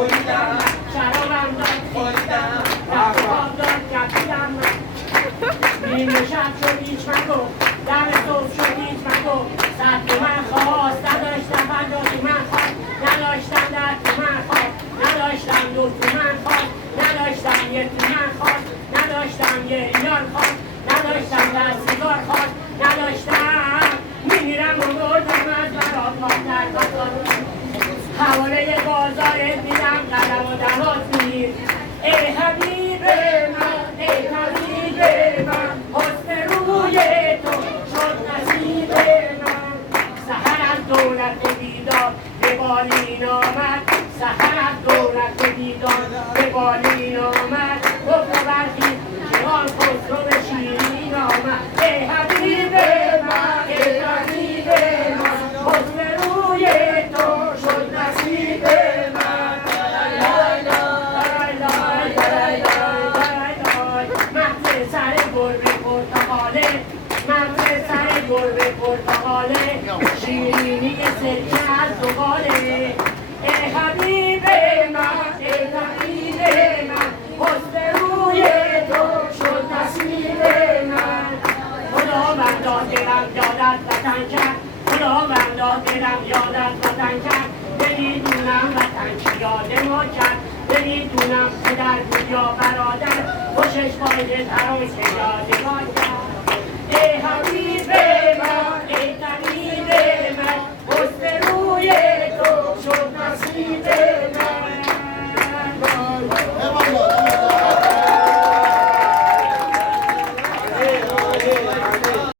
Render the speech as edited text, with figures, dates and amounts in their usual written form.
بریدم شرابم داد خوریدم رفت و خواب داد کفیدم نیمه شب شد هیچ مگو دم صبح شد هیچ مگو صد تومن خواست نداشتم پنجاه تومن خواست نداشتم 10 تومن خواست نداشتم 2 تومن خواست نداشتم 1 تومن خواست نداشتم 1 ریال خواست نداشتم 10 سیگار خواست نداشتم میمیرم و مردم از برات ماندر حواله بازارت میدم قدم و دهات میگیر ای حبیب من ای حبیب من حسن روی تو شد نصیب من سحر از دولت بیدار به بالین آمد سحر از دولت بیدار به بالین آمد گفت و برخی جهان خسرو شیرین آمد ای حبیب من ای حبیب من حسن روی تو شد نصیب من مغز سر گربه پرتقاله مغز سر گربه پرتقاله شیرینی سرکه از زغاله ای حبیب من ای حبیب من حسن روی تو شد نصیب من خداوندا دلم یادت وطن کرد خداوندا دلم یادت وطن کرد نمیدونم وطن چی یاد ما کرد نمیدونم پدر بود یا برادر خوشش باید هر آن که یادگار کرد ای حبیب من ای طبیب من حسن روی